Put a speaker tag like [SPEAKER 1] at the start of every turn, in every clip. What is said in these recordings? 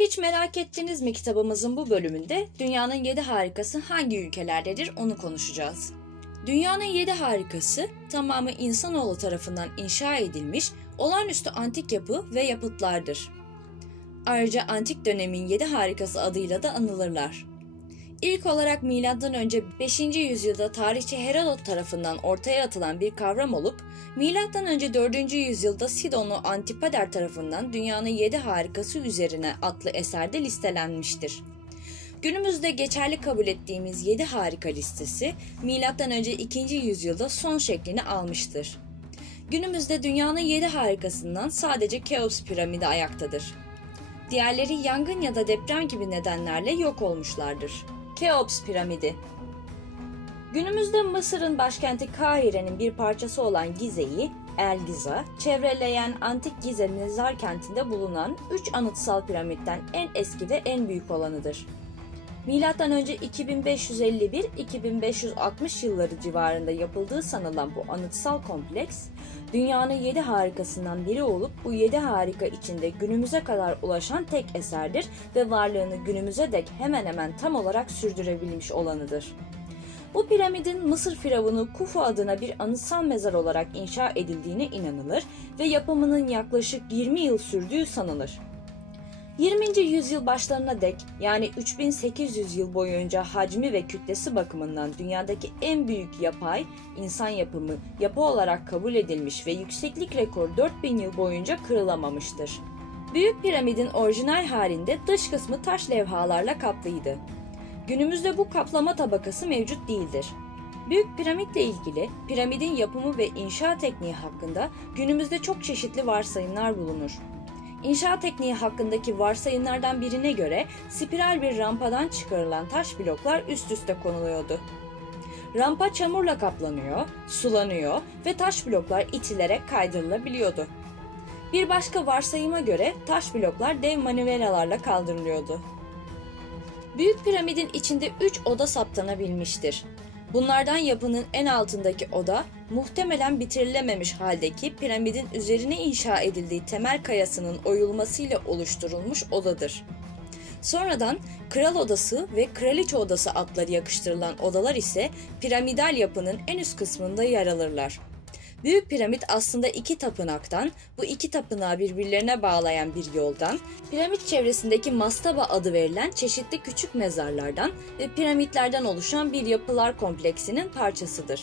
[SPEAKER 1] Hiç merak ettiniz mi kitabımızın bu bölümünde dünyanın 7 harikası hangi ülkelerdedir onu konuşacağız. Dünyanın 7 harikası tamamı insanoğlu tarafından inşa edilmiş olağanüstü antik yapı ve yapıtlardır. Ayrıca antik dönemin 7 harikası adıyla da anılırlar. İlk olarak M.Ö. 5. yüzyılda tarihçi Herodot tarafından ortaya atılan bir kavram olup M.Ö. 4. yüzyılda Sidonlu Antipater tarafından dünyanın 7 harikası üzerine adlı eserde listelenmiştir. Günümüzde geçerli kabul ettiğimiz 7 harika listesi M.Ö. 2. yüzyılda son şeklini almıştır. Günümüzde dünyanın 7 harikasından sadece Keops piramidi ayaktadır. Diğerleri yangın ya da deprem gibi nedenlerle yok olmuşlardır. Keops piramidi Günümüzde Mısır'ın başkenti Kahire'nin bir parçası olan Gize'yi, El Giza, çevreleyen antik Gize Nizar kentinde bulunan 3 anıtsal piramitten en eski ve en büyük olanıdır. Önce 2551-2560 yılları civarında yapıldığı sanılan bu anıtsal kompleks, dünyanın 7 harikasından biri olup bu 7 harika içinde günümüze kadar ulaşan tek eserdir ve varlığını günümüze dek hemen hemen tam olarak sürdürebilmiş olanıdır. Bu piramidin Mısır firavunu Kufu adına bir anıtsal mezar olarak inşa edildiğine inanılır ve yapımının yaklaşık 20 yıl sürdüğü sanılır. 20. yüzyıl başlarına dek yani 3800 yıl boyunca hacmi ve kütlesi bakımından dünyadaki en büyük yapay insan yapımı yapı olarak kabul edilmiş ve yükseklik rekoru 4000 yıl boyunca kırılamamıştır. Büyük piramidin orijinal halinde dış kısmı taş levhalarla kaplıydı. Günümüzde bu kaplama tabakası mevcut değildir. Büyük piramitle ilgili piramidin yapımı ve inşa tekniği hakkında günümüzde çok çeşitli varsayımlar bulunur. İnşa tekniği hakkındaki varsayımlardan birine göre spiral bir rampadan çıkarılan taş bloklar üst üste konuluyordu. Rampa çamurla kaplanıyor, sulanıyor ve taş bloklar itilerek kaydırılabiliyordu. Bir başka varsayıma göre taş bloklar dev manivelalarla kaldırılıyordu. Büyük piramidin içinde 3 oda saptanabilmiştir. Bunlardan yapının en altındaki oda muhtemelen bitirilememiş haldeki piramidin üzerine inşa edildiği temel kayasının oyulmasıyla oluşturulmuş odadır. Sonradan kral odası ve kraliçe odası adları yakıştırılan odalar ise piramidal yapının en üst kısmında yer alırlar. Büyük piramit aslında iki tapınaktan, bu iki tapınağı birbirlerine bağlayan bir yoldan, piramit çevresindeki mastaba adı verilen çeşitli küçük mezarlardan ve piramitlerden oluşan bir yapılar kompleksinin parçasıdır.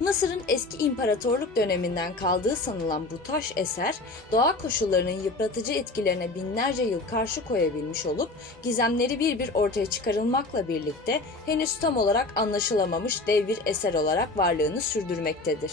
[SPEAKER 1] Mısır'ın eski imparatorluk döneminden kaldığı sanılan bu taş eser, doğa koşullarının yıpratıcı etkilerine binlerce yıl karşı koyabilmiş olup gizemleri bir bir ortaya çıkarılmakla birlikte henüz tam olarak anlaşılamamış dev bir eser olarak varlığını sürdürmektedir.